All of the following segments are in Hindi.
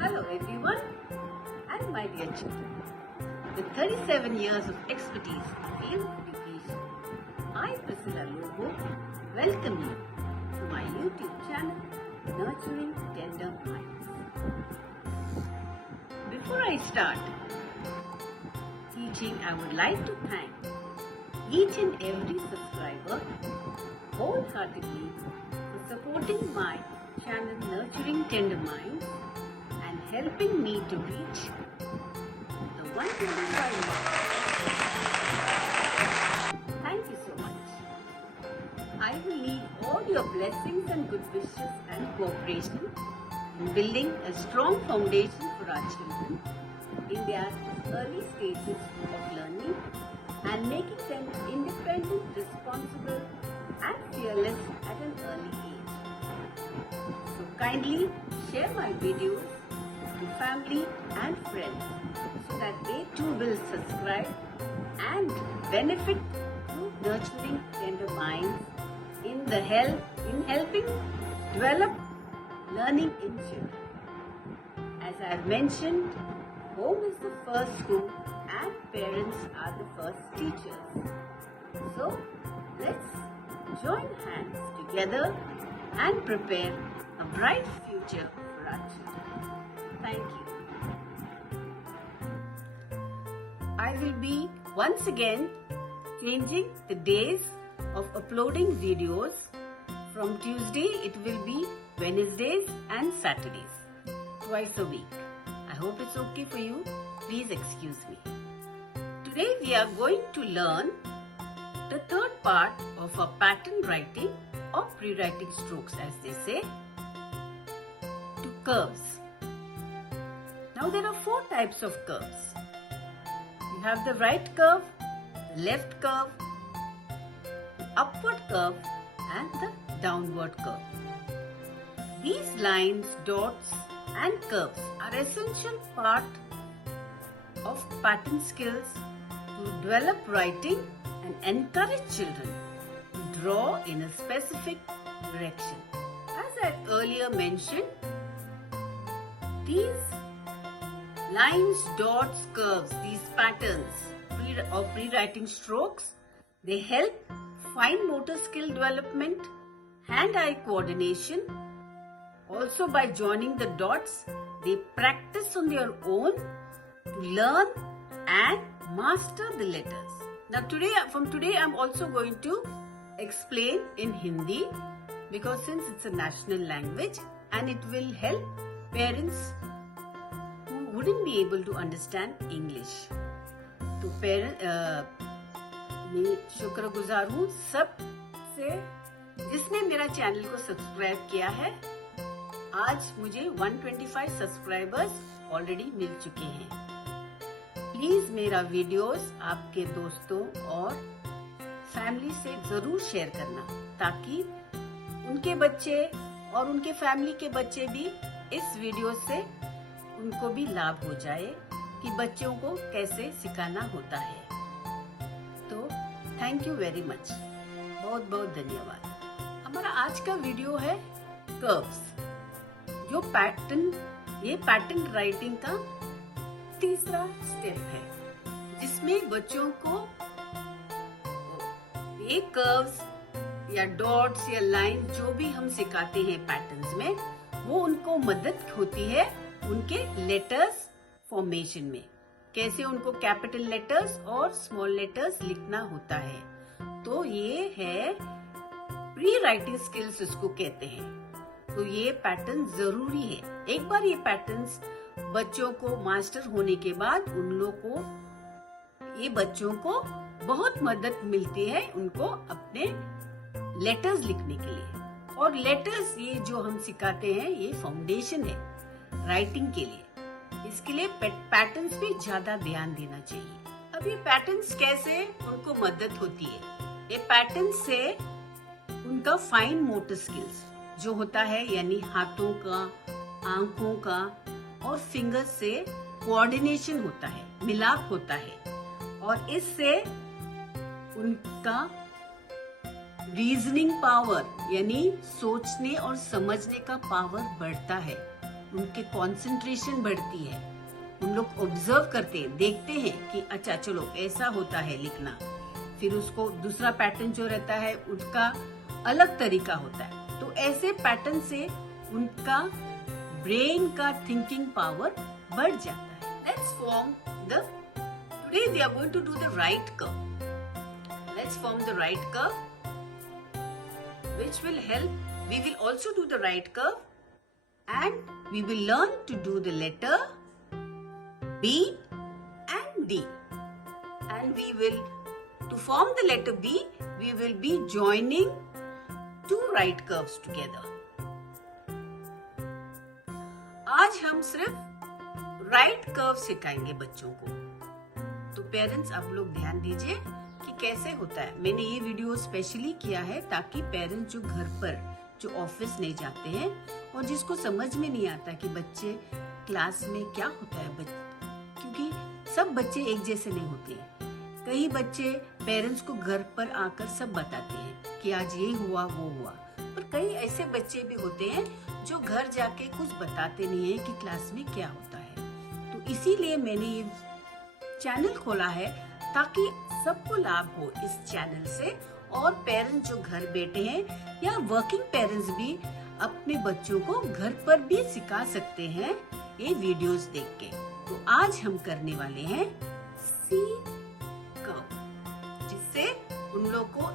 Hello everyone and my dear children. With 37 years of expertise in the field of education, I, Priscilla Lobo, welcome you to my YouTube channel, Nurturing Tender Minds. Before I start teaching, I would like to thank each and every subscriber wholeheartedly for supporting my channel Nurturing Tender Minds and helping me to reach the 125 mark. Thank you so much. I will need all your blessings and good wishes and cooperation in building a strong foundation for our children in their early stages of learning and making them independent, responsible and fearless at an early age. So kindly share my videos to family and friends so that they too will subscribe and benefit through nurturing tender minds in helping develop learning in children. As I have mentioned, home is the first school and parents are the first teachers. So let's join hands together and prepare a bright future for our children. Thank you. I will be once again changing the days of uploading videos. From Tuesday it will be Wednesdays and Saturdays, twice a week. I hope it's okay for you. Please excuse me. Today we are going to learn the third part of our pattern writing or pre-writing strokes, as they say, to curves. Now there are four types of curves. You have the right curve, the left curve, the upward curve and the downward curve. These lines, dots and curves are essential part of pattern skills to develop writing and encourage children to draw in a specific direction. As I earlier mentioned, these lines, dots, curves, these patterns or pre-writing strokes, they help fine motor skill development, hand-eye coordination. Also by joining the dots, they practice on their own to learn and master the letters. Now from today I'm also going to explain in Hindi because since it's a national language and it will help parents who wouldn't be able to understand English. तो मैं शुक्रगुजार हूँ सब से जिसने मेरा चैनल को सब्सक्राइब किया है. आज मुझे 125 सब्सक्राइबर्स ऑलरेडी मिल चुके हैं. प्लीज मेरा वीडियोस आपके दोस्तों और फैमिली से जरूर शेयर करना ताकि उनके बच्चे और उनके फैमिली के बच्चे भी इस वीडियो से उनको भी लाभ हो जाए कि बच्चों को कैसे सिखाना होता है. तो थैंक यू वेरी मच. बहुत बहुत धन्यवाद. हमारा आज का वीडियो है कर्व्स, जो ये पैटर्न राइटिंग का तीसरा स्टेप है जिसमें बच्चों को ये कर्व्स या डॉट्स या लाइन जो भी हम सिखाते हैं पैटर्न्स में, वो उनको मदद होती है उनके लेटर्स फॉर्मेशन में. कैसे उनको कैपिटल लेटर्स और स्मॉल लेटर्स लिखना होता है. तो ये है प्री राइटिंग स्किल्स इसको कहते हैं. तो ये पैटर्न जरूरी है. एक बार ये पैटर्न्स बच्चों को मास्टर होने के बाद ये बच्चों को बहुत मदद मिलती है उनको अपने लेटर्स लिखने के लिए. और लेटर्स ये जो हम सिखाते हैं ये फाउंडेशन है राइटिंग के लिए. इसके लिए पैटर्न्स पे ज्यादा ध्यान देना चाहिए. अब ये पैटर्न्स कैसे उनको मदद होती है. ये पैटर्न्स से उनका फाइन मोटर स्किल्स जो होता है यानी हाथों का, आंखों का और फिंगर्स से कोऑर्डिनेशन होता है, मिलाप होता है. और इससे उनका रीजनिंग पावर यानी सोचने और समझने का पावर बढ़ता है. उनके कंसंट्रेशन बढ़ती है, उन लोग ऑब्जर्व करते हैं, देखते हैं कि अच्छा चलो ऐसा होता है लिखना, फिर उसको दूसरा पैटर्न जो रहता है उसका अलग तरीका होता है। तो ऐसे पैटर्न से उनका ब्रेन का थिंकिंग पावर बढ़ जाता है। Let's form the today we are going to do the right curve. Let's form the right curve which will help. We will also do the right curve and we will learn to do the letter B and D. And we will, to form the letter B, we will be joining two right curves together. आज हम सिर्फ right curve सिखाएंगे बच्चों को। तो पेरेंट्स आप लोग ध्यान दीजिए कि कैसे होता है। मैंने ये वीडियो स्पेशली किया है ताकि पेरेंट्स जो घर पर जो ऑफिस नहीं जाते हैं और जिसको समझ में नहीं आता कि बच्चे क्लास में क्या होता है, क्योंकि सब बच्चे एक जैसे नहीं होते हैं। कई बच्चे पेरेंट्स को घर पर आकर सब बताते हैं कि आज ये हुआ वो हुआ, और कई ऐसे बच्चे भी होते हैं जो घर जाके कुछ बताते नहीं है कि क्लास में क्या होता है। तो इसीलिए मैंने ये चैनल खोला है ताकि सबको लाभ हो इस चैनल से, और पेरेंट्स जो घर बैठे हैं या वर्किंग पेरेंट्स भी अपने बच्चों को घर पर भी सिखा सकते हैं ये वीडियोस देख के। तो आज हम करने वाले हैं सी कर्व, जिससे उन लोग को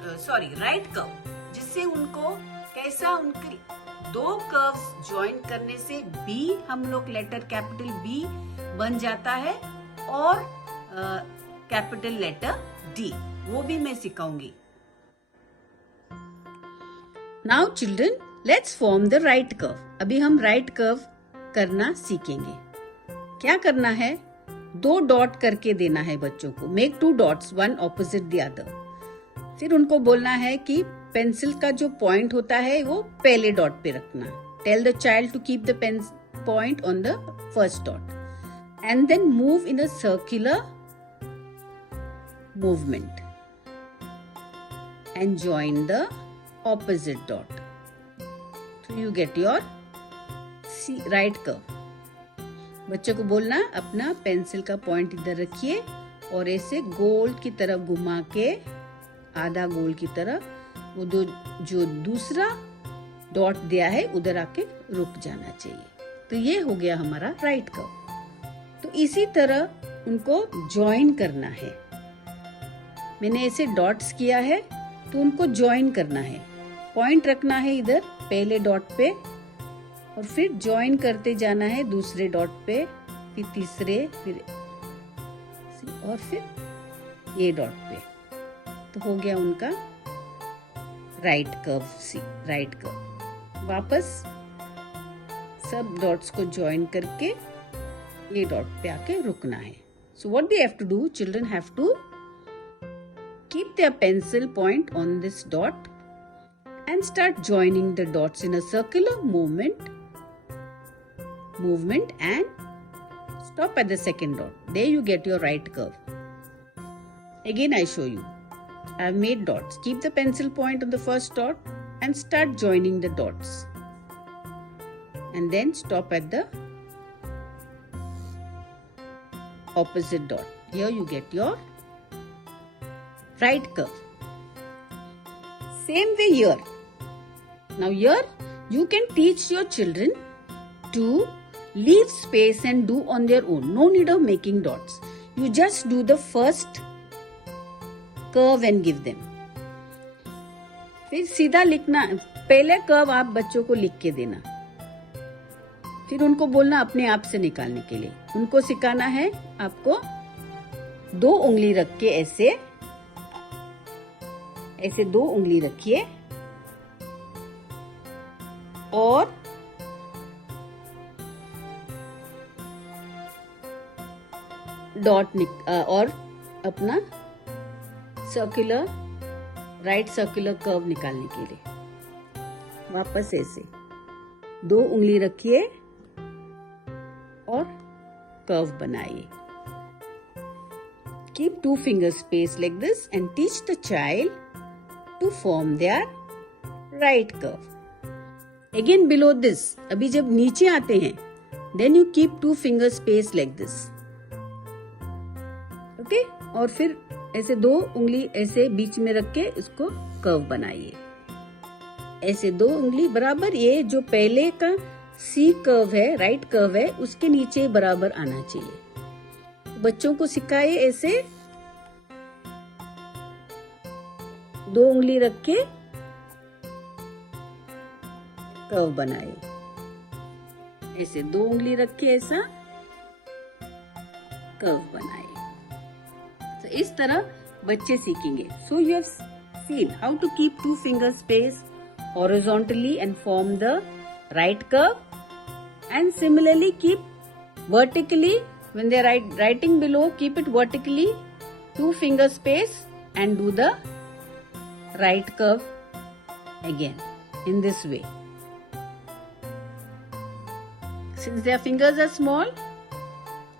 राइट कर्व, जिससे उनको कैसा उनके दो कर्व्स ज्वाइन करने से बी, हम लोग लेटर कैपिटल बी बन जाता है, और कैपिटल लेटर डी, वो भी मैं सिखाऊंगी। Now children, let's form the right curve. अभी हम राइट कर्व करना सीखेंगे। क्या करना है, दो डॉट करके देना है बच्चों को। Make to dots, one opposite the other. फिर उनको बोलना है कि पेंसिल का जो पॉइंट होता है वो पहले डॉट पे रखना। Tell the child to keep the pen point on the first dot and then move in a circular movement and join the opposite dot. So you get your right curve. बच्चों को बोलना अपना पेंसिल का पॉइंट इधर रखिए और ऐसे गोल की तरफ घुमा के, आधा गोल की तरफ वो जो दूसरा डॉट दिया है उधर आके रुक जाना चाहिए। तो ये हो गया हमारा राइट कर्व। तो इसी तरह उनको ज्वाइन करना है। मैंने ऐसे डॉट्स किया है तो उनको ज्वाइन करना है। पॉइंट रखना है इधर पहले डॉट पे और फिर ज्वाइन करते जाना है दूसरे डॉट पे, फिर तीसरे, फिर और फिर ये डॉट पे। तो हो गया उनका राइट कर्व, सी राइट कर्व। वापस सब डॉट्स को ज्वाइन करके ये डॉट पे आके रुकना है। So what they have to do, children have to keep their pencil point on this dot and start joining the dots in a circular movement and stop at the second dot. There you get your right curve. Again I show you. I have made dots. Keep the pencil point on the first dot and start joining the dots. And then stop at the opposite dot. Here you get your right curve. Same way here. Now here you can teach your children to leave space and do on their own. No need of making dots. You just do the first curve and give them. फिर सीधा लिखना, पहले कर्व आप बच्चों को लिख के देना, फिर उनको बोलना अपने आप से निकालने के लिए। उनको सिखाना है आपको दो उंगली रख के ऐसे दो उंगली रखिए और डॉट और अपना सर्कुलर राइट सर्कुलर कर्व निकालने के लिए वापस ऐसे दो उंगली रखिए और कर्व बनाइए. Keep two fingers spaced like this and teach the child to form their right curve. Again below this, अभी जब नीचे आते हैं Then you keep 2 finger space like this. Okay? और फिर ऐसे 2 उंगली ऐसे बीच में रख के इसको कर्व बनाइए. ऐसे 2 उंगली बराबर, ये जो पहले का सी कर्व है, राइट कर्व है, उसके नीचे बराबर आना चाहिए. बच्चों को सिखाइए ऐसे 2 उंगली रख के कर्व बनाए. ऐसे 2 उंगली रख के ऐसा कर्व बनाए. तो इस तरह बच्चे सीखेंगे. So you have seen how to keep 2 finger space horizontally and form the right curve, and similarly keep vertically when they are writing below, keep it vertically 2 finger space and do the right curve again in this way. Since their fingers are small,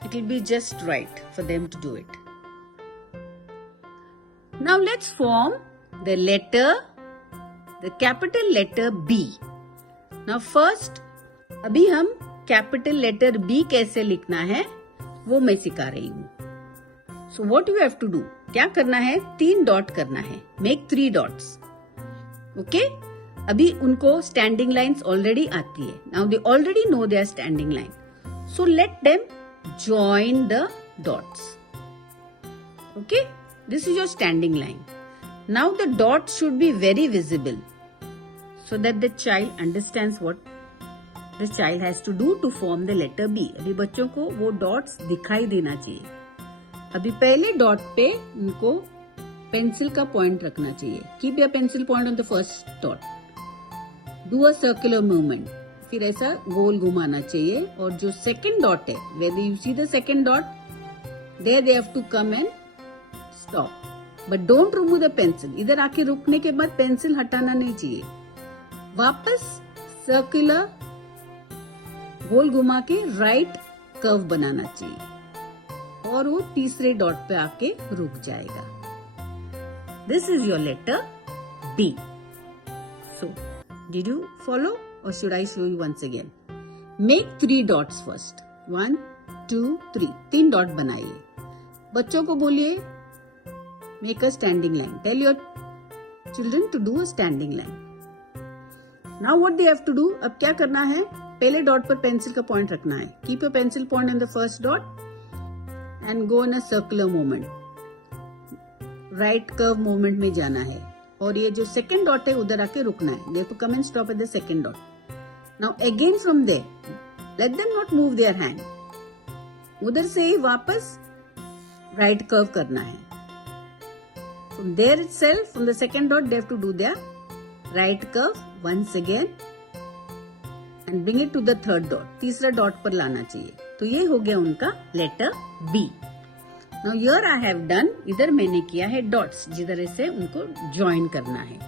it will be just right for them to do it. Now let's form the letter, the capital letter B. Now first, अभी हम capital letter B कैसे लिखना है वो मैं सिखा रही हूँ. So what you have to do? क्या करना है? 3 डॉट करना है. Make 3 dots. Okay? अभी उनको स्टैंडिंग लाइन्स ऑलरेडी आती है. Now they already know their standing line. So let them join the dots. Okay, this is your standing line. Now the dots should be very visible so that the child understands what the child has to do to form the letter B. अभी बच्चों को वो डॉट्स दिखाई देना चाहिए. अभी पहले डॉट पे उनको पेंसिल का पॉइंट रखना चाहिए. Keep your pencil point on the first dot. Do a circular movement. फिर ऐसा गोल घुमाना चाहिए. और जो सेकंड डॉट है, whether you see the second dot, there they have to come and stop. But don't remove the pencil. इधर आके रुकने के बाद पेंसिल हटाना नहीं चाहिए. वापस सर्कुलर गोल घुमा के राइट कर्व बनाना चाहिए और वो तीसरे डॉट पे आके रुक जाएगा. This is your letter B. So did you follow or should I show you once again? Make 3 dots first. 1, 2, 3. 3 dot बनाइए. बच्चों को बोलिए make a standing line. Tell your children to do a standing line. Now what they have to do? अब क्या करना है? पहले डॉट पर पेंसिल का पॉइंट रखना है. Keep your pencil point on the first dot and go in a circular movement. Right curve movement में जाना है. और ये जो सेकेंड डॉट है उधर आके रुकना है. They have to come and stop at the second dot. Now again from there let them not move their hand. उधर से ही वापस राइट कर्व करना है. From there itself, from the second dot they have to do their right curve once again and bring it to the third dot. तीसरा डॉट पर लाना चाहिए. तो ये हो गया उनका letter B. Now here I have done, इधर मैंने किया है डॉट्स, जिधर से उनको ज्वाइन करना है.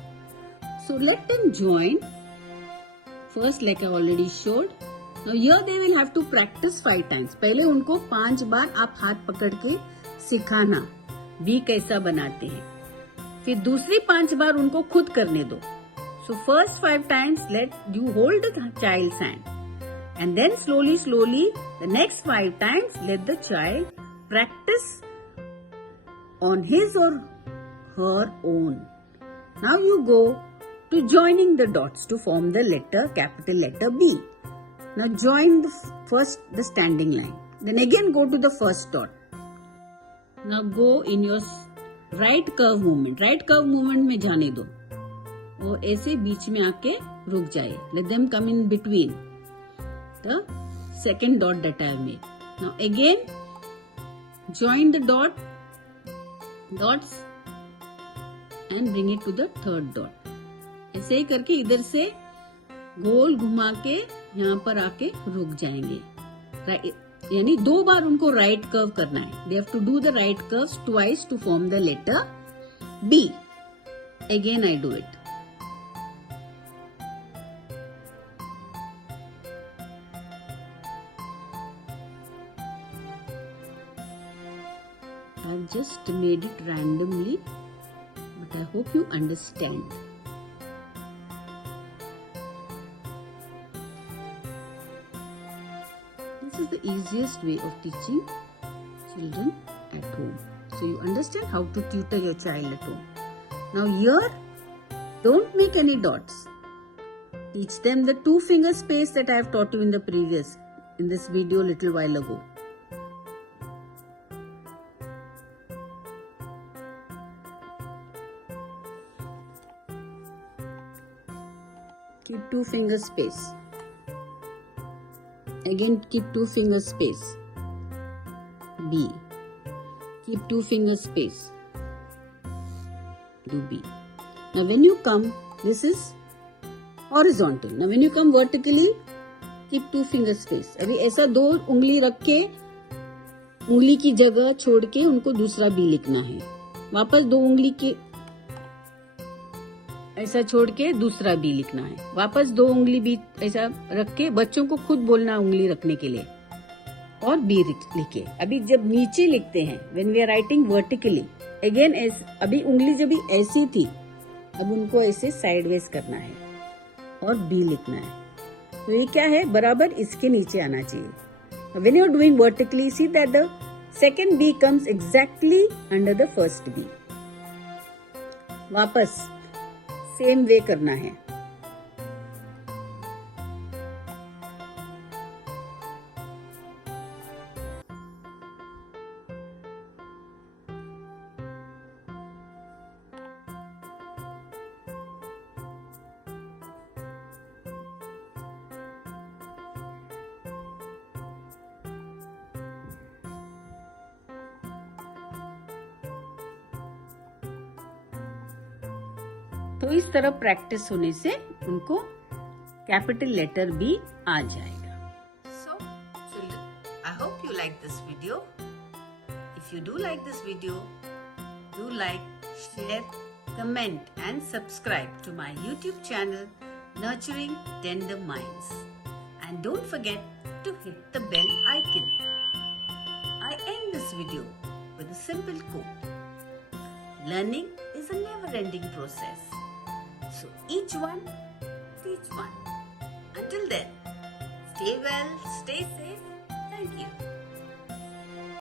So let them join. First, like I already showed. Now here they will have to practice 5 times. पहले उनको 5 बार आप हाथ पकड़ के सिखाना बी कैसा बनाते हैं. फिर दूसरी 5 बार उनको खुद करने दो. So first 5 times let you hold the child's hand, and then slowly the next 5 times let the child practice on his or her own. Now you go to joining the dots to form the letter, capital letter B. Now join first the standing line. Then again go to the first dot. Now go in your right curve movement. Right curve movement में जाने दो. वो ऐसे बीच में आके रुक जाए. Let them come in between the second dot that I have made. Now again join the dots and bring it to the third dot. ऐसे ही करके इधर से गोल घुमा के यहाँ पर आके रुक जाएंगे. यानी 2 बार उनको राइट कर्व करना है. They have to do the right curves twice to form the letter B. Again I do it. I've just made it randomly, but I hope you understand. is the easiest way of teaching children at home. So you understand how to tutor your child at home. Now here, don't make any dots. Teach them the 2-finger space that I have taught you in this video little while ago. Keep 2-finger space. Again, keep 2-finger space. B. Keep 2-finger space. Do B. Now when you come, this is horizontal. Now when you come vertically, keep 2-finger space. अभी ऐसा 2 उंगली रख के उंगली की जगह छोड़ के उनको दूसरा बी लिखना है. वापस 2 उंगली के ऐसा छोड़ के दूसरा बी लिखना है. वापस 2 उंगली बी ऐसा रख के बच्चों को खुद बोलना उंगली रखने के लिए और बी लिखे. अभी जब नीचे लिखते हैं, when we are writing vertically, again अभी उंगली जब भी ऐसी थी, अब उनको ऐसे साइडवेज करना है और बी लिखना है. तो ये क्या है, बराबर इसके नीचे आना चाहिए. When you are doing vertically, see that the second B comes exactly under the first B. वापस सेम वे करना है. तो इस तरह प्रैक्टिस होने से उनको कैपिटल लेटर भी आ जाएगा. So, children, I hope you like this video. If you do like this video, do like, share, comment and subscribe to my YouTube channel, Nurturing Tender Minds. And don't forget to hit the bell icon. I end this video with a simple quote. Learning is a never-ending process. So each one, teach one. Until then, stay well, stay safe. Thank you.